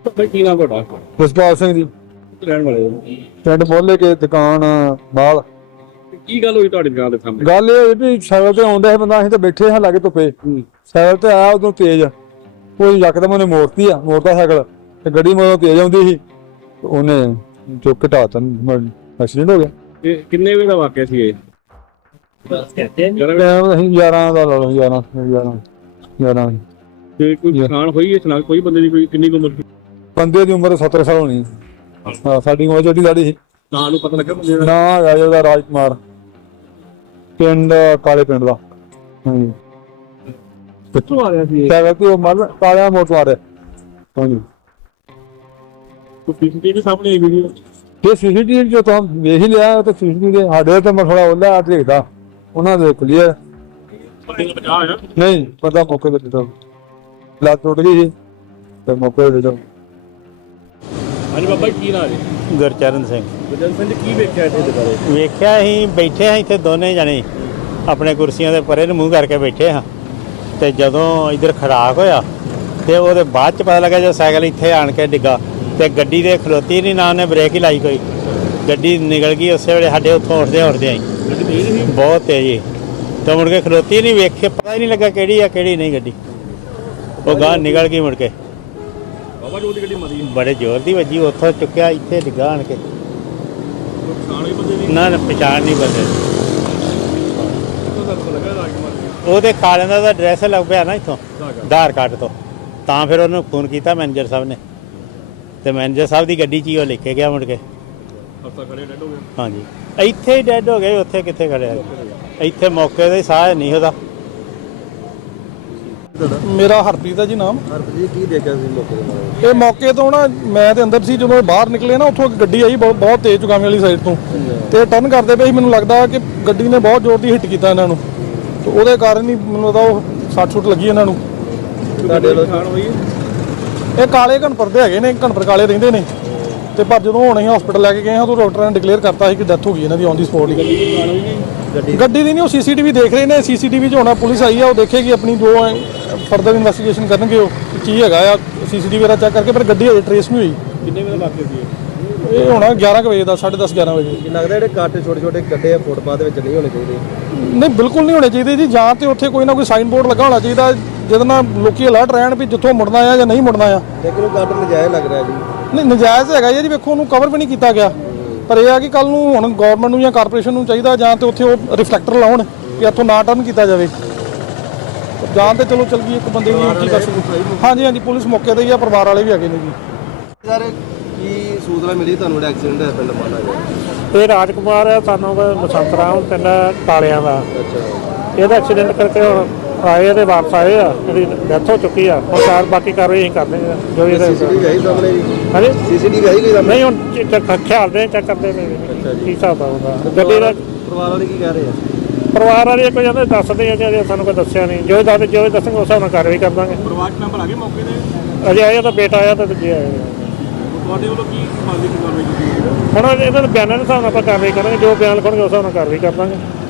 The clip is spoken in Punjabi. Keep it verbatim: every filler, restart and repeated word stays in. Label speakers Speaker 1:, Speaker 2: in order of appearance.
Speaker 1: ਭਾਈ ਕੀ ਨਾਮ ਤੁਹਾਡਾ?
Speaker 2: ਜਸਪਾਲ ਸਿੰਘ ਜੀ,
Speaker 1: ਰਹਿਣ ਵਾਲੇ ਹੋ?
Speaker 2: ਪਿੰਡ ਬੋਲੇ ਕੇ ਦੁਕਾਨ ਬਾਲ।
Speaker 1: ਕੀ ਗੱਲ ਹੋਈ ਤੁਹਾਡੀ ਦੁਕਾਨ ਦੇ ਸਾਹਮਣੇ?
Speaker 2: ਗੱਲ ਇਹ ਹੋਈ ਵੀ ਸਾਈਕਲ ਤੇ ਆਉਂਦਾ ਸੀ ਬੰਦਾ, ਅਸੀਂ ਤਾਂ ਬੈਠੇ ਹਾਂ ਲਾਗੇ ਧੁੱਪੇ। ਸਾਈਕਲ ਤੇ ਆਇਆ ਉਦੋਂ ਤੇਜ਼, ਕੋਈ ਯਕਦਮ ਉਹਨੇ ਮੋੜਤੀ ਆ, ਮੋੜਦਾ ਸਾਈਕਲ ਤੇ ਗੱਡੀ ਮੋੜੋਂ ਤੇਜ਼ ਆਉਂਦੀ ਸੀ, ਉਹਨੇ ਚੁੱਕ ਕੇ ਢਾਹ ਤਾ, ਐਕਸੀਡੈਂਟ ਹੋ ਗਿਆ।
Speaker 1: ਇਹ ਕਿੰਨੇ ਵਜੇ ਦਾ ਵਾਕਿਆ ਸੀ ਇਹ?
Speaker 2: ਟਾਈਮ ਅਸੀਂ ਗਿਆਰਾਂ ਦਾ ਲਾ ਲਓ, ਗਿਆਰਾਂ ਗਿਆਰਾਂ ਗਿਆਰਾਂ
Speaker 1: ਤੇ ਕੋਈ ਨੁਕਸਾਨ ਹੋਈ ਇਸ ਨਾਲ? ਕੋਈ ਬੰਦੇ ਦੀ ਕੋਈ ਕਿੰਨੀ ਕੁ ਉਮਰ ਸੀ?
Speaker 2: ਬੰਦੇ ਦੀ ਉਮਰ ਸੱਤਰ ਸਾਲ ਹੋਣੀ। ਹਾਂ, ਸਾਡੀ ਉਮਰ ਛੋਟੀ ਸਾਡੀ ਸੀ।
Speaker 1: ਨਾਂ ਨੂੰ ਪਤਾ ਲੱਗਾ ਬੰਦੇ ਦਾ?
Speaker 2: ਨਾ ਹੈਗਾ ਉਹਦਾ ਰਾਜ ਕੁਮਾਰ, ਪਿੰਡ ਕਾਲੇ ਪਿੰਡ ਦਾ। ਹਾਂਜੀ,
Speaker 1: ਕਿੱਥੋਂ ਆ ਰਿਹਾ ਸੀ?
Speaker 2: ਸਾਈਕਲ ਤੇ ਉਹ ਮਰ ਕਾਲਿਆ ਮੋਟਰ ਆ ਰਿਹਾ। ਹਾਂਜੀ,
Speaker 1: ਕੋਈ ਸੀਸੀਟੀਵੀ ਸਾਹਮਣੇ ਆਈ ਵੀਡੀਓ?
Speaker 2: ਇਹ ਸੀਸੀਟੀਵੀ ਜੋ ਤਾਂ ਵੇਖ ਹੀ ਲਿਆ, ਤੇ ਸੀਸੀਟੀਵੀ ਦੇ ਸਾਡੇ ਤੇ ਮੈਂ ਥੋੜਾ ਉਹਲਾ ਆ ਦੇਖਦਾ, ਉਹਨਾਂ ਦੇ ਕਲੀਅਰ
Speaker 1: ਬਚਾ ਹੋਇਆ?
Speaker 2: ਨਹੀਂ ਪਤਾ। ਮੌਕੇ ਤੇ ਦਿੱਤਾ, ਲੱਤ ਟੁੱਟ ਗਈ ਸੀ ਤੇ ਮੌਕੇ ਤੇ ਦਿੱਤਾ।
Speaker 1: ਹਾਂਜੀ ਬਾਬਾ ਜੀ, ਕੀ ਨਾਂ ਜੀ?
Speaker 3: ਗੁਰਚਰਨ ਸਿੰਘ।
Speaker 1: ਗੁਰਜਨ ਸਿੰਘ ਜੀ, ਕੀ ਵੇਖਿਆ ਇੱਥੇ ਦੁਕਾਨੇ?
Speaker 3: ਵੇਖਿਆ ਅਸੀਂ ਬੈਠੇ ਹਾਂ ਇੱਥੇ ਦੋਨੇ ਜਣੇ, ਆਪਣੇ ਕੁਰਸੀਆਂ ਦੇ ਪਰੇ ਨੂੰ ਮੂੰਹ ਕਰਕੇ ਬੈਠੇ ਹਾਂ, ਤੇ ਜਦੋਂ ਇੱਧਰ ਖੜਾਕ ਹੋਇਆ ਤੇ ਉਹਦੇ ਬਾਅਦ ਚ ਪਤਾ ਲੱਗਾ ਜਦੋਂ ਸਾਈਕਲ ਇੱਥੇ ਆਣ ਕੇ ਡਿੱਗਾ ਤੇ ਗੱਡੀ ਦੇ ਖਲੋਤੀ ਨਹੀਂ, ਨਾ ਉਹਨੇ ਬ੍ਰੇਕ ਹੀ ਲਾਈ ਕੋਈ, ਗੱਡੀ ਨਿਕਲ ਗਈ ਉਸੇ ਵੇਲੇ ਸਾਡੇ ਉੱਥੋਂ ਉੱਠਦੇ ਉੱਠਦੇ ਆਈ।
Speaker 1: ਗੱਡੀ ਤੇਜ਼ ਸੀ?
Speaker 3: ਬਹੁਤ ਤੇਜ਼ ਤੇ ਮੁੜ ਕੇ ਖਲੋਤੀ ਨਹੀਂ, ਵੇਖੇ ਪਤਾ ਹੀ ਨਹੀਂ ਲੱਗਾ ਕਿਹੜੀ ਆ ਕਿਹੜੀ ਨਹੀਂ ਗੱਡੀ, ਉਹ ਗਾਂ ਨਿਕਲ ਗਈ ਮੁੜ ਕੇ।
Speaker 1: ਬਾਬਾ ਜੀ ਉਹਦੀ ਗੱਡੀ ਮਰੀ?
Speaker 3: ਬੜੇ ਜ਼ੋਰ ਦੀ ਵੱਜੀ, ਉੱਥੋਂ ਚੁੱਕਿਆ ਇੱਥੇ ਡਿੱਗਾ ਆਣ ਕੇ।
Speaker 1: ਨੁਕਸਾਨ ਹੋਈ ਬੰਦੇ ਦੀ?
Speaker 3: ਨਾ ਨਾ ਪਛਾਣ ਨਹੀਂ ਬੰਦੇ ਦੀ।
Speaker 1: ਕਿੱਥੋਂ ਦਾ ਪਤਾ ਲੱਗਾ ਰਾਜ ਕੁਮਾਰ?
Speaker 3: ਉਹਦੇ ਕਾਲਿਆਂ ਦਾ ਐਡਰੈਸ ਲੱਗ ਪਿਆ ਨਾ ਇੱਥੋਂ ਆਧਾਰ ਕਾਰਡ ਤੋਂ, ਤਾਂ ਫਿਰ ਉਹਨੂੰ ਫੋਨ ਕੀਤਾ ਮੈਨੇਜਰ ਸਾਹਿਬ ਨੇ, ਤੇ ਮੈਨੇਜਰ ਸਾਹਿਬ ਦੀ ਗੱਡੀ 'ਚ ਹੀ ਉਹ ਲੈ ਕੇ ਗਿਆ ਮੁੜ ਕੇ।
Speaker 1: ਹਸਪਤਾਲ ਖੜੇ ਡੈਡ ਹੋ ਗਏ?
Speaker 3: ਹਾਂਜੀ, ਇੱਥੇ ਹੀ ਡੈਡ ਹੋ ਗਏ, ਉੱਥੇ ਕਿੱਥੇ ਖੜਿਆ, ਇੱਥੇ ਮੌਕੇ ਤੇ ਸਾਹ ਨਹੀਂ ਉਹਦਾ।
Speaker 4: ਮੇਰਾ ਹਰਪ੍ਰੀਤ ਹੈ ਜੀ ਨਾਮ।
Speaker 2: ਹਰਪ੍ਰੀਤ ਕੀ ਦੇਖਿਆ ਸੀ ਮੌਕੇ ਤੇ?
Speaker 4: ਇਹ ਮੌਕੇ ਤੋਂ ਨਾ ਮੈਂ ਤੇ ਅੰਦਰ ਸੀ, ਜਦੋਂ ਇਹ ਬਾਹਰ ਨਿਕਲੇ ਨਾ ਉੱਥੋਂ ਇੱਕ ਗੱਡੀ ਆਈ ਬਹੁਤ ਬਹੁਤ ਤੇਜ਼ ਚੁਗਾਮੇ ਵਾਲੀ ਸਾਈਡ ਤੋਂ, ਤੇ ਟਰਨ ਕਰਦੇ ਪਏ ਸੀ। ਮੈਨੂੰ ਲੱਗਦਾ ਕਿ ਗੱਡੀ ਨੇ ਬਹੁਤ ਜ਼ੋਰ ਦੀ ਹਿੱਟ ਕੀਤਾ ਇਹਨਾਂ ਨੂੰ, ਤੇ ਉਹਦੇ ਕਾਰਨ ਹੀ ਮੈਨੂੰ ਲੱਗਦਾ ਉਹ ਸੱਟ ਸੁੱਟ ਲੱਗੀ ਇਹਨਾਂ ਨੂੰ।
Speaker 1: ਤੁਹਾਡੇ ਵੱਲੋਂ ਨੁਕਸਾਨ ਹੋਈ?
Speaker 4: ਇਹ ਕਾਲੇ ਘਨਪੁਰ ਦੇ ਹੈਗੇ ਨੇ, ਘਨਪੁਰ ਕਾਲੇ ਰਹਿੰਦੇ ਨੇ, ਤੇ ਪਰ ਜਦੋਂ ਹੁਣ ਅਸੀਂ ਹਸਪੀਟਲ ਲੈ ਕੇ ਗਏ ਹਾਂ ਤਾਂ ਡਾਕਟਰਾਂ ਨੇ ਡਿਕਲੇਅਰ ਕਰਤਾ ਸੀ ਕਿ ਡੈਥ ਹੋ ਗਈ ਇਹਨਾਂ ਦੀ ਔਨ ਦੀ ਸਪੌਟ ਹੀ।
Speaker 1: ਗੱਡੀ
Speaker 4: ਗੱਡੀ ਦੀ ਨਹੀਂ, ਉਹ ਸੀਸੀਟੀਵੀ ਦੇਖ ਰਹੇ ਨੇ, ਸੀਸੀਟੀਵੀ 'ਚ ਹੋਣਾ ਪੁਲਿਸ ਆਈ ਆ, ਉਹ ਦੇਖੇਗੀ ਆਪਣੀ ਜੋ ਫਰਦਰ ਇਨਵੈਸਟੀਗੇਸ਼ਨ ਕਰਨਗੇ ਉਹ ਕੀ ਹੈਗਾ ਆ, ਸੀਸੀਟੀਵੀ ਵਗੈਰਾ ਚੈੱਕ ਕਰਕੇ। ਪਰ ਗੱਡੀ ਅਜੇ ਟਰੇਸ ਨਹੀਂ ਹੋਈ।
Speaker 1: ਕਿੰਨੇ ਵਜੇ ਦਾ ਵਾਕਿਆ ਸੀ?
Speaker 4: ਇਹ ਹੋਣਾ ਗਿਆਰਾਂ ਕੁ ਵਜੇ ਦਾ, ਸਾਢੇ ਦਸ ਗਿਆਰਾਂ ਵਜੇ।
Speaker 2: ਲੱਗਦਾ ਜਿਹੜੇ ਕੱਟ ਛੋਟੇ ਛੋਟੇ ਗੱਡੇ ਆ ਫੁੱਟਪਾਥ ਦੇ ਵਿੱਚ ਨਹੀਂ ਹੋਣੇ ਚਾਹੀਦੇ?
Speaker 4: ਨਹੀਂ, ਬਿਲਕੁਲ ਨਹੀਂ ਹੋਣੇ ਚਾਹੀਦੇ ਜੀ। ਜਾਂ ਤੇ ਉੱਥੇ ਕੋਈ ਨਾ ਕੋਈ ਸਾਈਨ ਬੋਰਡ ਲੱਗਾ ਹੋਣਾ ਚਾਹੀਦਾ ਜਿਹਦੇ ਨਾਲ ਲੋਕੀ ਅਲਰਟ ਰਹਿਣ ਵੀ ਜਿੱਥੋਂ ਮੁੜਨਾ ਆ ਜਾਂ ਨਹੀਂ ਮੁੜਨਾ ਆ।
Speaker 2: ਲੇਕਿਨ ਉਹ ਕੱਟ ਨਜਾਇਜ਼ ਲੱਗ ਰਿਹਾ ਜੀ।
Speaker 4: ਨਹੀਂ, ਨਜਾਇਜ਼ ਹੈਗਾ ਜੀ, ਵੇਖੋ ਉਹਨੂੰ ਕਵਰ ਵੀ ਨਹੀਂ ਕੀਤਾ ਗਿਆ। ਪਰ ਇਹ ਆ ਕਿ ਕੱਲ ਨੂੰ ਹੁਣ ਗਵਰਨਮੈਂਟ ਨੂੰ ਜਾਂ ਕਾਰਪੋਰੇਸ਼ਨ ਨੂੰ ਚਾਹੀਦਾ ਜਾਂ ਤੇ ਉੱਥੇ ਉਹ ਰਿਫਲੈਕਟਰ ਲਾਉਣ ਕਿ ਇੱਥੋਂ ਨਾ ਟਰਨ ਕੀਤਾ ਜਾਵੇ। ਜਾਂ ਤੇ ਚਲੋ ਚੱਲ ਗਈ ਇੱਕ ਬੰਦੇ ਦੀ ਕੀ ਕਰ ਸਕਦੇ। ਹਾਂਜੀ ਹਾਂਜੀ, ਪੁਲਿਸ ਮੌਕੇ ਤੇ ਹੀ ਆ, ਪਰਿਵਾਰ ਵਾਲੇ ਵੀ ਹੈਗੇ ਨੇ ਜੀ।
Speaker 2: ਸਰ ਕੀ ਸੂਚਨਾ ਮਿਲੀ ਤੁਹਾਨੂੰ ਜਿਹੜਾ ਐਕਸੀਡੈਂਟ ਹੋਇਆ ਪਿੰਡ ਮਾਨਾ ਜੀ?
Speaker 5: ਇਹ ਰਾਜ ਕੁਮਾਰ ਹੈ, ਸਾਨੂੰ ਬਸੰਤ ਰਾਮ ਪਿੰਡ ਕਾਲਿਆਂ ਦਾ।
Speaker 2: ਅੱਛਾ,
Speaker 5: ਇਹਦਾ ਐਕਸੀਡੈਂਟ ਕਰਕੇ ਆਏ ਇਹਦੇ ਵਾਪਸ ਆਏ ਆ, ਇਹਦੀ ਡੈਥ ਹੋ ਚੁੱਕੀ ਆ। ਹੁਣ ਚਾਰ ਬਾਕੀ ਕਾਰਵਾਈ ਅਸੀਂ ਕਰਦੇ ਆ ਜੋ ਇਹਦਾ।
Speaker 2: ਸੀਸੀਟੀਵੀ ਆਈ ਸਾਹਮਣੇ ਜੀ?
Speaker 5: ਹਾਂਜੀ,
Speaker 2: ਸੀਸੀਟੀਵੀ ਆਈ ਕੋਈ ਸਾਹਮਣੇ?
Speaker 5: ਨਹੀਂ ਹੁਣ ਚੈੱਕ ਖਿਆਲ ਦੇ ਚੈੱਕ ਕਰਦੇ ਨੇ ਕੀ ਹਿਸਾਬ ਆਉਂਦਾ ਗੱਡੀ ਦਾ।
Speaker 2: ਪਰਿਵਾਰ ਵਾਲੇ ਕੀ ਕਹਿ ਰਹੇ ਆ?
Speaker 5: ਪਰਿਵਾਰ ਵਾਲੇ ਕੋਈ ਜਾਂਦੇ ਦੱਸਦੇ ਆ ਜੀ, ਸਾਨੂੰ ਕੋਈ ਦੱਸਿਆ ਨਹੀਂ। ਜੋ ਦੱਸਦੇ ਜੋ ਦੱਸਣਗੇ ਉਸ ਹਿਸਾਬ ਨਾਲ ਕਾਰਵਾਈ ਕਰ ਦਾਂਗੇ।
Speaker 1: ਪਰਿਵਾਰ ਮੈਂਬਰ ਆ ਗਏ ਮੌਕੇ ਤੇ?
Speaker 5: ਅਜੇ ਆਇਆ ਤਾਂ ਬੇਟਾ ਆਇਆ ਤਾਂ ਦੂਜੇ ਆਏ।
Speaker 1: ਤੁਹਾਡੇ ਵੱਲੋਂ ਕੀ ਸਮਾਜਿਕ ਕਾਰਵਾਈ ਕੀਤੀ?
Speaker 5: ਹੁਣ ਇਹਨਾਂ ਦੇ ਬਿਆਨਾਂ ਦੇ ਹਿਸਾਬ ਨਾਲ ਆਪਾਂ ਕਾਰਵਾਈ ਕਰਾਂਗੇ, ਜੋ ਬਿਆਨ ਲਿਖਣਗੇ ਉਸ ਹਿਸਾਬ ਨਾਲ ਕਾਰਵਾਈ ਕਰ ਦਾਂਗੇ।